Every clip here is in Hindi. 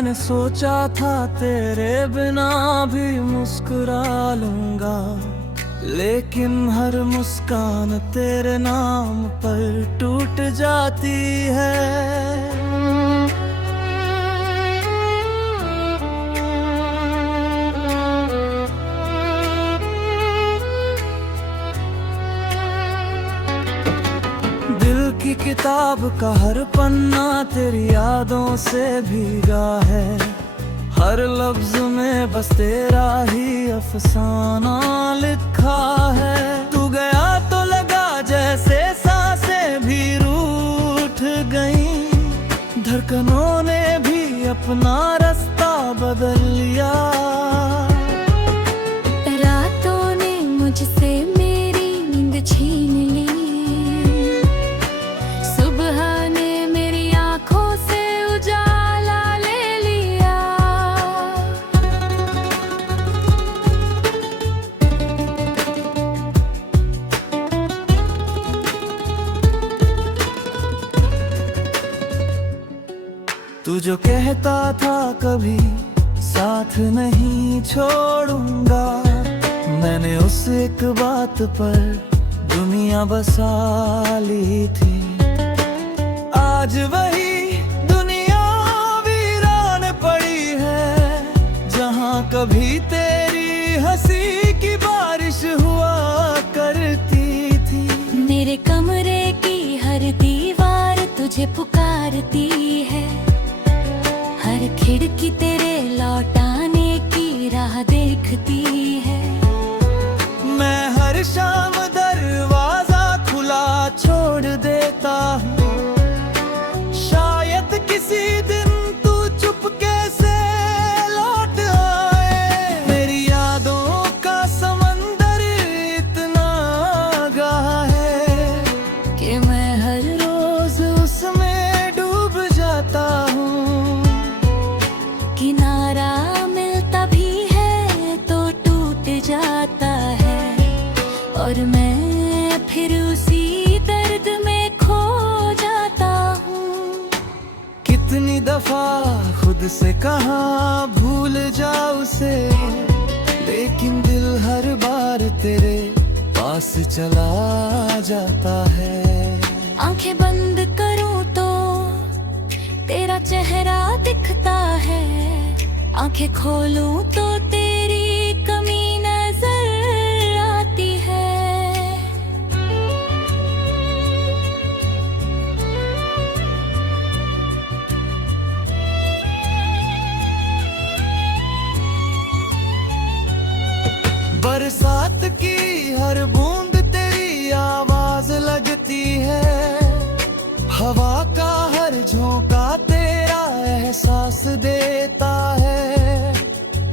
मैंने सोचा था तेरे बिना भी मुस्कुरा लूंगा, लेकिन हर मुस्कान तेरे नाम पर टूट जाती है। दिल की किताब का हर पन्ना तेरी यादों से भीगा है, हर लफ्ज में बस तेरा ही अफसाना लिखा है। तू गया तो लगा जैसे सांसें भी रूठ गईं, धड़कनों ने भी अपना रास्ता बदल लिया। रातों ने मुझसे मेरी नींद छीन ली, सुबह ने मेरी आंखों से उजाला ले लिया। तू जो कहता था कभी साथ नहीं छोड़ूंगा, मैंने उस एक बात पर दुनिया बसा ली थी। आज वही दुनिया वीरान पड़ी है, जहां कभी तेरी हंसी की बारिश हुआ करती थी। मेरे कमरे की हर दीवार तुझे पुकारती है, हर खिड़की तेरे लौट आने की राह देखती है। मैं हर शाम दरवाजा खुला छोड़ देता हूँ, शायद किसी दिन तू चुपके से लौट आए। मेरी यादों का समंदर इतना गहरा है कि मैं हर रोज उसमें डूब जाता हूँ। किनारा मिलता भी है तो टूट जाता है, और मैं फिर उसी दर्द में खो जाता हूँ। कितनी दफा खुद से कहा भूल जा उसे, लेकिन दिल हर बार तेरे पास चला जाता है। आंखें बंद करूं तो तेरा चेहरा दिखता है, आंखें खोलूं तो तेरी कमी नजर आती है। बरसात की हर बूंद तेरी आवाज लगती है, हवा का हर झोंका तेरा एहसास देता है।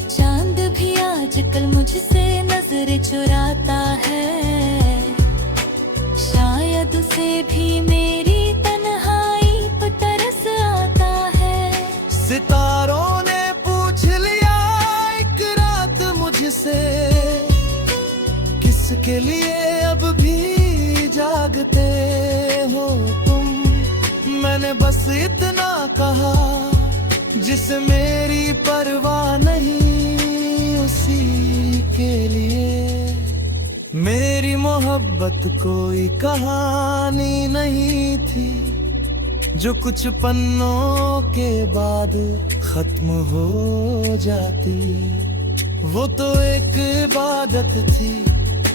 चांद भी आजकल मुझसे नजर चुराता है, शायद उसे भी मेरी तन्हाई पर तरस आता है। सितारों ने पूछ लिया एक रात मुझसे, किसके लिए अब भी जागते हो तुम। मैंने बस इतना कहा, जिसे मेरी परवाह नहीं उसी के लिए। मेरी मोहब्बत कोई कहानी नहीं थी, जो कुछ पन्नों के बाद खत्म हो जाती। वो तो एक इबादत थी,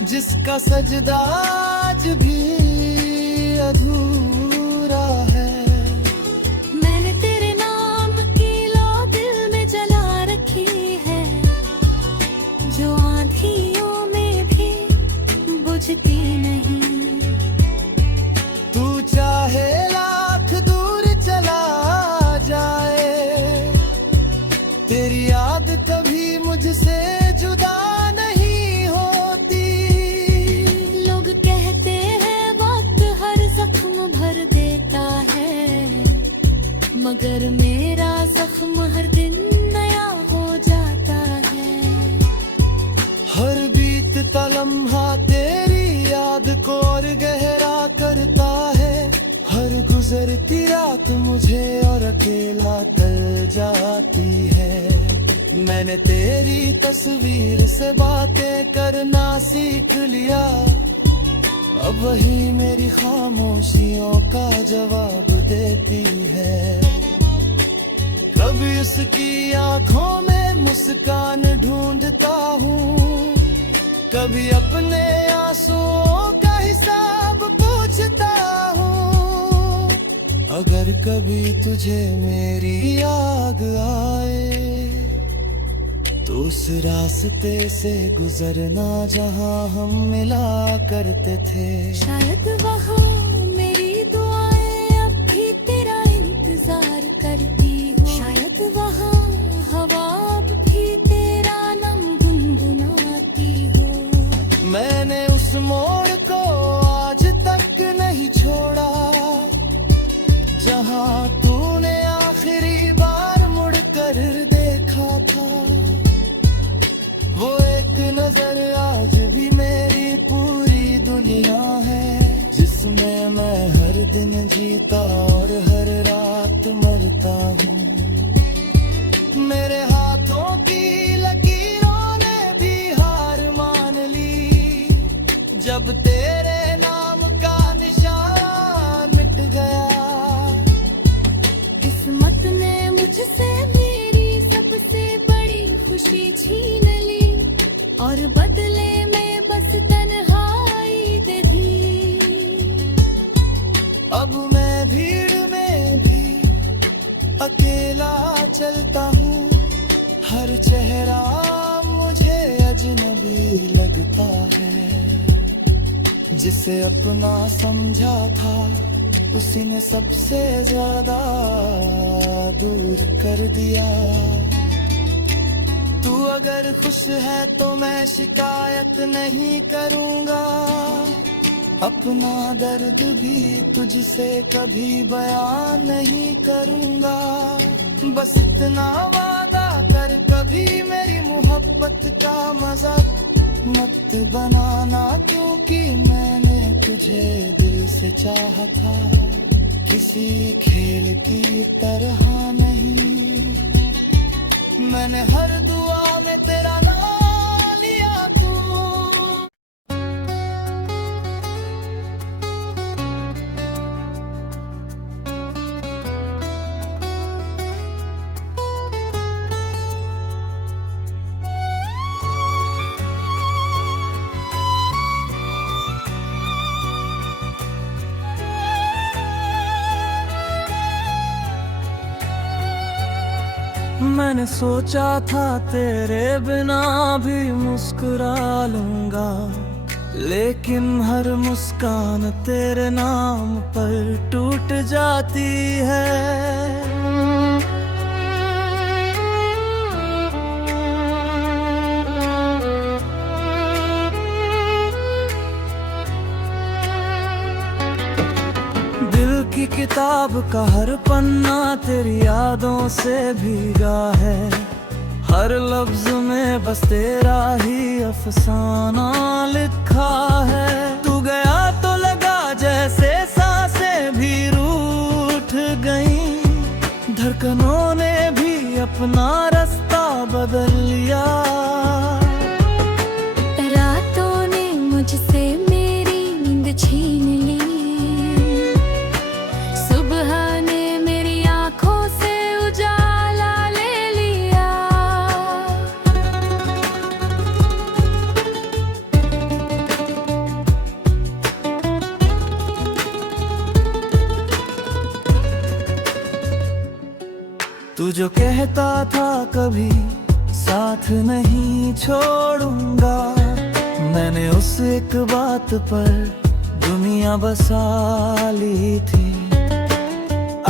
जिसका सजदा आज भी अधूरा है। मैंने तेरे नाम की लौ दिल में जला रखी है, जो आँधियों में भी बुझती नहीं। तू चाहे लाख दूर चला जाए, तेरी याद कभी मुझसे जुदा नहीं होती। लोग कहते हैं वक्त हर जख्म भर देता है, मगर मेरा जख्म हर दिन नया हो जाता है। हर बीतता लम्हा तेरी याद को और गहरा करता है, हर गुजर गुजरती रात मुझे और अकेला कर जाती है। मैंने तेरी तस्वीर से बातें करना सीख लिया, अब वही मेरी खामोशियों का जवाब देती है। कभी उसकी आंखों में मुस्कान ढूंढता हूँ, कभी अपने आंसुओं का हिसाब पूछता हूँ। अगर कभी तुझे मेरी याद आए तो उस रास्ते से गुजरना जहाँ हम मिला करते थे। शायद वहाँ मेरी दुआएं अब भी तेरा इंतजार करती हो, शायद वहाँ हवा अब भी तेरा नाम गुनगुनाती हो। मैंने उस मोड़ को आज तक नहीं छोड़ा, जहाँ तूने आखिरी बार मुड़कर देखा था। वो एक नजर आज भी मेरी पूरी दुनिया है, जिसमें मैं हर दिन जीता और हर रात मरता हूँ। मेरे हाथों की लकीरों ने भी हार मान ली, जब तेरे नाम का निशान मिट गया। किस्मत ने मुझसे मेरी सबसे बड़ी खुशी छीन ली, और बदले में बस तन्हाई दे दी। अब मैं भीड़ में भी अकेला चलता हूँ, हर चेहरा मुझे अजनबी लगता है। जिसे अपना समझा था उसी ने सबसे ज्यादा दूर कर दिया। तू अगर खुश है तो मैं शिकायत नहीं करूँगा, अपना दर्द भी तुझसे कभी बयान नहीं करूँगा। बस इतना वादा कर, कभी मेरी मोहब्बत का मजाक मत बनाना, क्योंकि मैंने तुझे दिल से चाहा था, किसी खेल की तरह नहीं। मैंने हर दुआ में तेरा नाम लिया तू। मैंने सोचा था तेरे बिना भी मुस्कुरा लूंगा, लेकिन हर मुस्कान तेरे नाम पर टूट जाती है। की किताब का हर पन्ना तेरी यादों से भीगा है, हर लफ्ज में बस तेरा ही अफसाना लिखा है। तू गया तो लगा जैसे सांसें भी रूठ गईं, धड़कनों ने भी अपना रास्ता बदल लिया। रातों ने मुझसे मेरी नींद छीन ली, तू जो कहता था कभी साथ नहीं छोड़ूंगा, मैंने उस एक बात पर दुनिया बसा ली थी।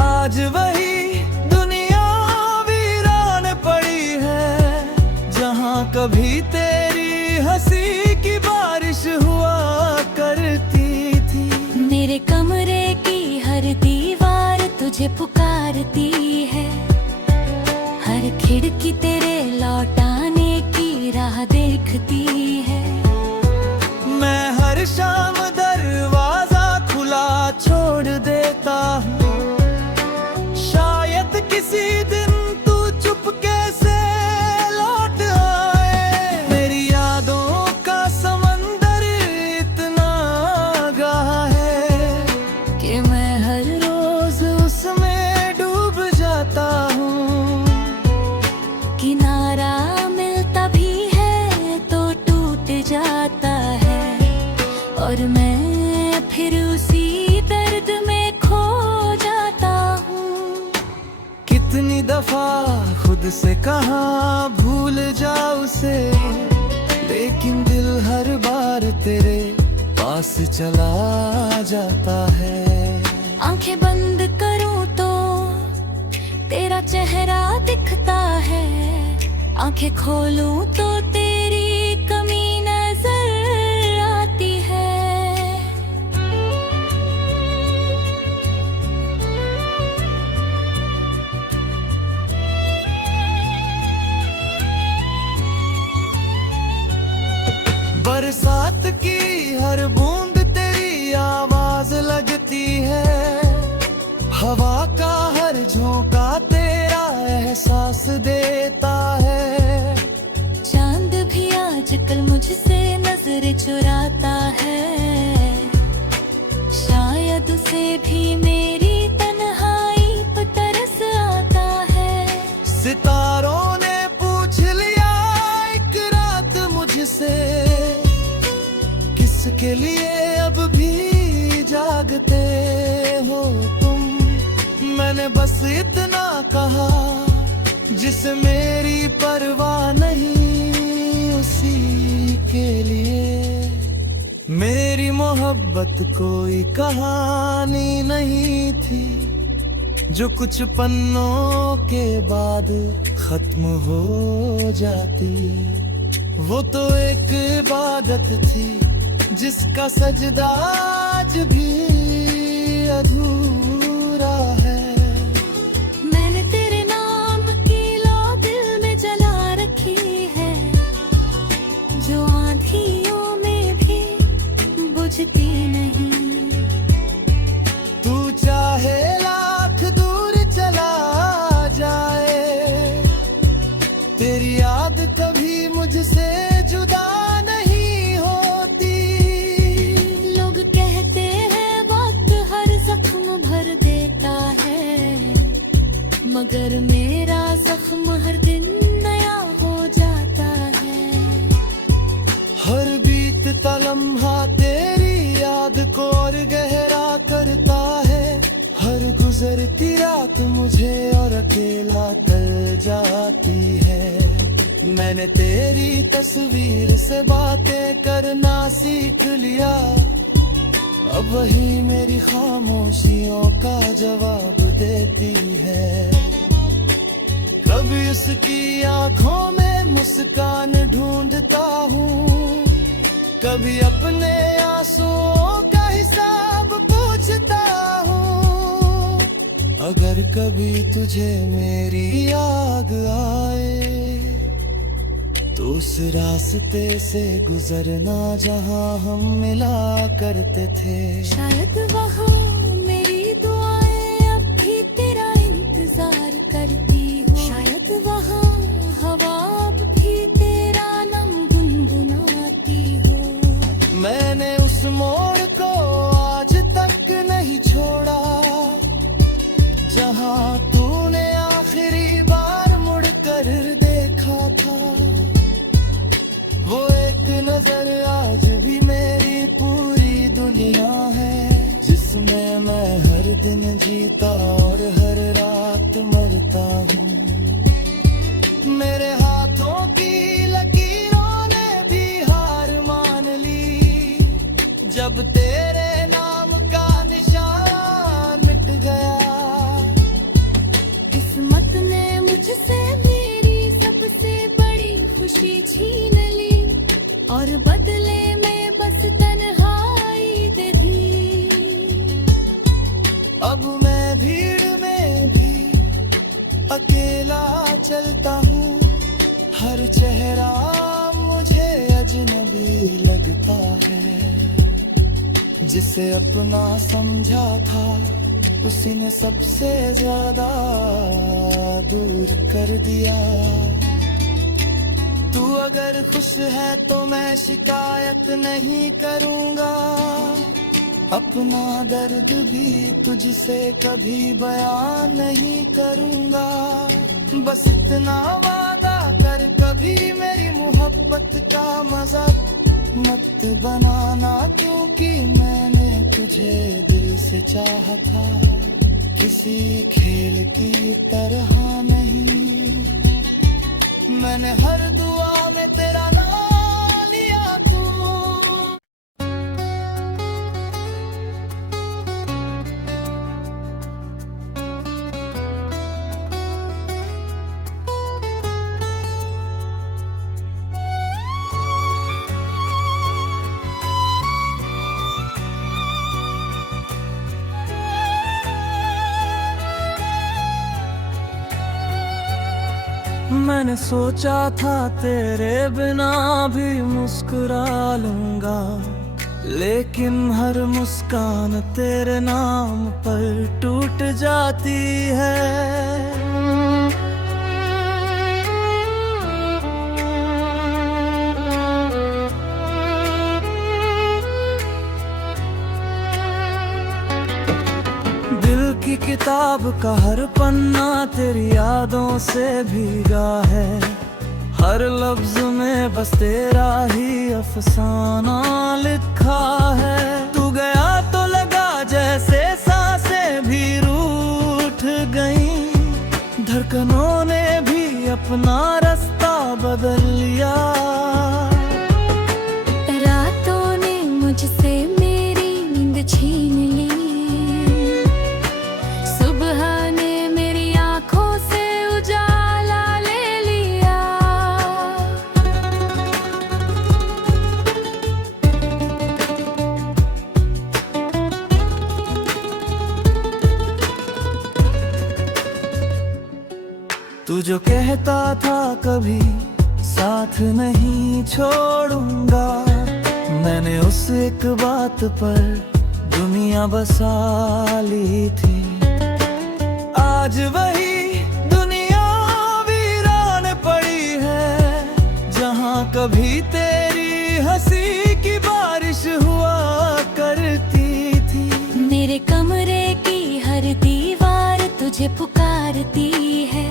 आज वही दुनिया वीरान पड़ी है, जहाँ कभी तेरी हंसी की बारिश हुआ करती थी। मेरे कमरे की हर दीवार तुझे पुकारती है, हर खिड़की तेरे लौटाने की राह देखती है। मैं हर शाम दरवाजा खुला छोड़ देता हूँ, और मैं फिर उसी दर्द में खो जाता हूँ। कितनी दफा खुद से कहा भूल जा उसे, लेकिन दिल हर बार तेरे पास चला जाता है। आंखें बंद करूं तो तेरा चेहरा दिखता है, आंखें खोलूं तो तेरी कमी नजर आती है। बरसात की हर बूंद तेरी आवाज लगती है, हवा का हर झोंका तेरा एहसास देता है। चांद भी आजकल मुझसे नजर चुराता है, शायद उसे भी मेरी तन्हाई पर तरस आता है। सितारों ने पूछ लिया एक रात मुझसे, किसके लिए अब भी जागते हो तुम। मैंने बस इतना कहा, जिसे मेरी परवाह नहीं उसी के लिए। मेरी मोहब्बत कोई कहानी नहीं थी, जो कुछ पन्नों के बाद खत्म हो जाती। वो तो एक इबादत थी, जिसका सजदा आज भी अधूरा है। मैंने तेरे नाम की लौ दिल में जला रखी है, जो आंधियों में भी बुझती नहीं। तू चाहे लाख दूर चला जाए, तेरी याद कभी मुझसे जुदा नहीं होती। लोग कहते हैं वक्त हर जख्म भर देता है, मगर मेरा जख्म हर दिन नया हो जाता है। हर बीतता लम्हा तेरी याद को और गहरा करता है। हर गुजरती रात मुझे और अकेला कर जाती है। मैंने तेरी तस्वीर से बातें करना सीख लिया, अब वही मेरी खामोशियों का जवाब देती है। कभी उसकी आंखों में मुस्कान ढूंढता हूँ, कभी अपने आंसुओं का हिसाब पूछता हूँ। अगर कभी तुझे मेरी याद आए, तो उस रास्ते से गुजरना जहाँ हम मिला करते थे। शायद वहाँ मेरी दुआएं अब भी तेरा इंतजार करती हो, शायद वहाँ हवा अब भी तेरा नाम गुनगुनाती हो। मैंने उस मोड़ को आज तक नहीं छोड़ा, जहाँ तूने आखिरी बार मुड़कर देखा था। वो एक नजर आज भी मेरी पूरी दुनिया है, जिसमें मैं हर दिन जीता और हर रात मरता हूँ। मेरे हाथों की लकीरों ने भी हार मान ली, जब तेरे नाम का निशान मिट गया। किस्मत ने मुझसे मेरी सबसे बड़ी खुशी छीन ली, और बदले में बस तन्हाई दे दी। अब मैं भीड़ में भी अकेला चलता हूँ, हर चेहरा मुझे अजनबी लगता है। जिसे अपना समझा था, उसी ने सबसे ज्यादा दूर कर दिया। तू अगर खुश है तो मैं शिकायत नहीं करूँगा, अपना दर्द भी तुझसे कभी बयान नहीं करूँगा। बस इतना वादा कर, कभी मेरी मोहब्बत का मजाक मत बनाना, क्योंकि मैंने तुझे दिल से चाहा था, किसी खेल की तरह नहीं। मैंने हर दुआ में तेरा नाम लिया तू। मैंने सोचा था तेरे बिना भी मुस्कुरा लूंगा, लेकिन हर मुस्कान तेरे नाम पर टूट जाती है। दिल की किताब का हर पन्ना तेरी यादों से भीगा है, हर लफ्ज में बस तेरा ही अफसाना लिखा है। तू गया तो लगा जैसे सांसें भी रूठ गईं, धड़कनों ने भी अपना रास्ता बदल लिया। रातों ने मुझसे मेरी नींद छीन ली, तू जो कहता था कभी साथ नहीं छोड़ूंगा, मैंने उस एक बात पर दुनिया बसा ली थी। आज वही दुनिया वीरान पड़ी है, जहां कभी तेरी हंसी की बारिश हुआ करती थी। मेरे कमरे की हर दीवार तुझे पुकारती है,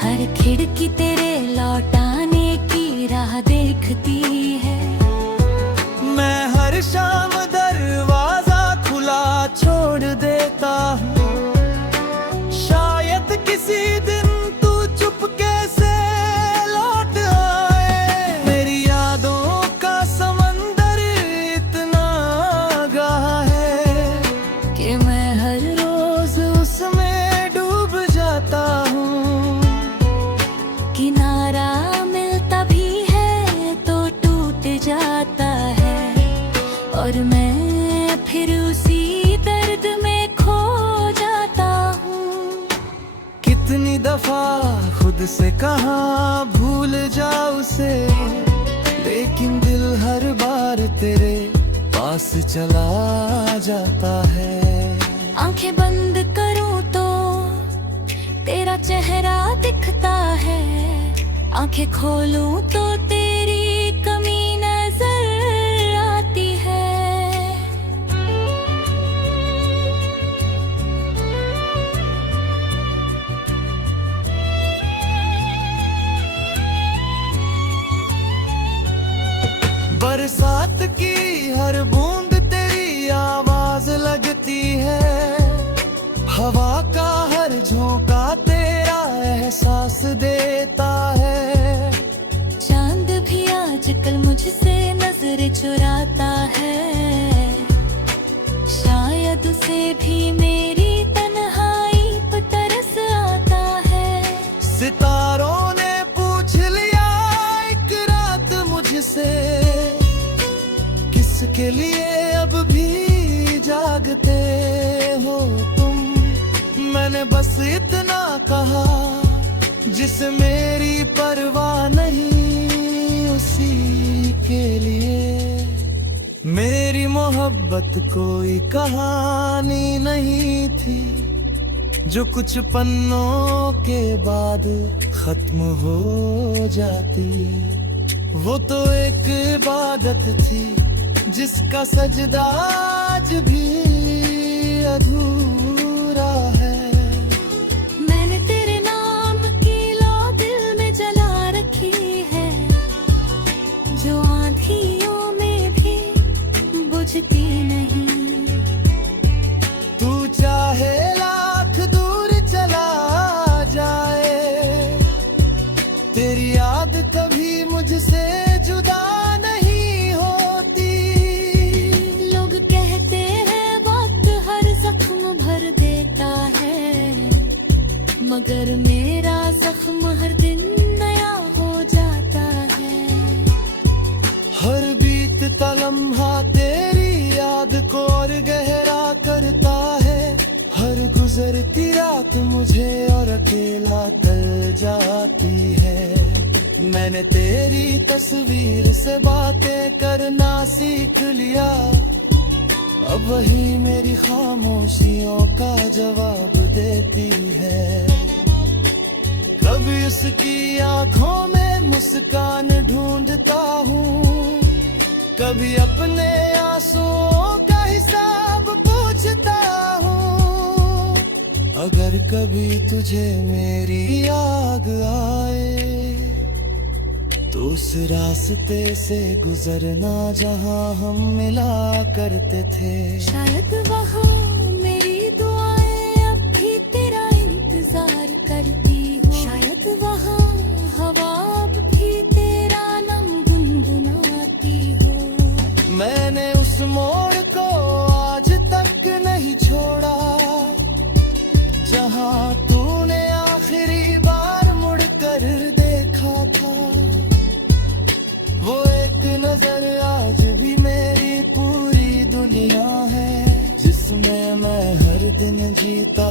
हर खिड़की तेरे लौट आने की राह देखती है। मैं हर शाम दरवाजा खुला छोड़ देता हूँ, शायद किसी दिन तू चुपके से लौट आए। मेरी यादों का समंदर इतना गहरा है कि मैं हर रोज उसमें डूब जाता हूँ। किनारा मिलता भी है तो टूट जाता है, और मैं फिर उसी दर्द में खो जाता हूँ। कितनी दफा खुद से कहा भूल जा उसे, लेकिन दिल हर बार तेरे पास चला जाता है। आंखें बंद करूं तो तेरा चेहरा दिखता है, आंखें खोलूं तो तेरी कमी नजर आती है। बरसात की हर बूंद तेरी आवाज लगती है, हवा का हर झोंका तेरा एहसास देता है। चांद भी आजकल मुझसे नजर चुराता है, शायद उसे भी मेरी तन्हाई पर तरस आता है। सितारों ने पूछ लिया एक रात मुझसे, किसके लिए अब भी जागते हो तुम। मैंने बस इतना कहा, जिसे मेरी परवाह नहीं उसी के लिए। मेरी मोहब्बत कोई कहानी नहीं थी, जो कुछ पन्नों के बाद खत्म हो जाती। वो तो एक इबादत थी, जिसका सजदा आज भी अधूरा है। मैंने तेरे नाम की लौ दिल में जला रखी है, जो आंधी गुजरती रात मुझे और अकेला कर जाती है। मैंने तेरी तस्वीर से बातें करना सीख लिया, अब वही मेरी खामोशियों का जवाब देती है। कभी उसकी आंखों में मुस्कान ढूंढता हूँ, कभी अपने आंसुओं का हिसाब पूछता हूँ। अगर कभी तुझे मेरी याद आए तो उस रास्ते से गुजरना जहाँ हम मिला करते थे। शायद वहाँ मेरी दुआएं अब भी तेरा इंतजार करती हो, शायद वहाँ हवा अब भी तेरा नाम गुनगुनाती हो। मैंने उस मोड़ को आज तक नहीं छोड़ा, जहाँ तूने आखिरी बार मुड़कर देखा था। वो एक नजर आज भी मेरी पूरी दुनिया है, जिसमें मैं हर दिन जीता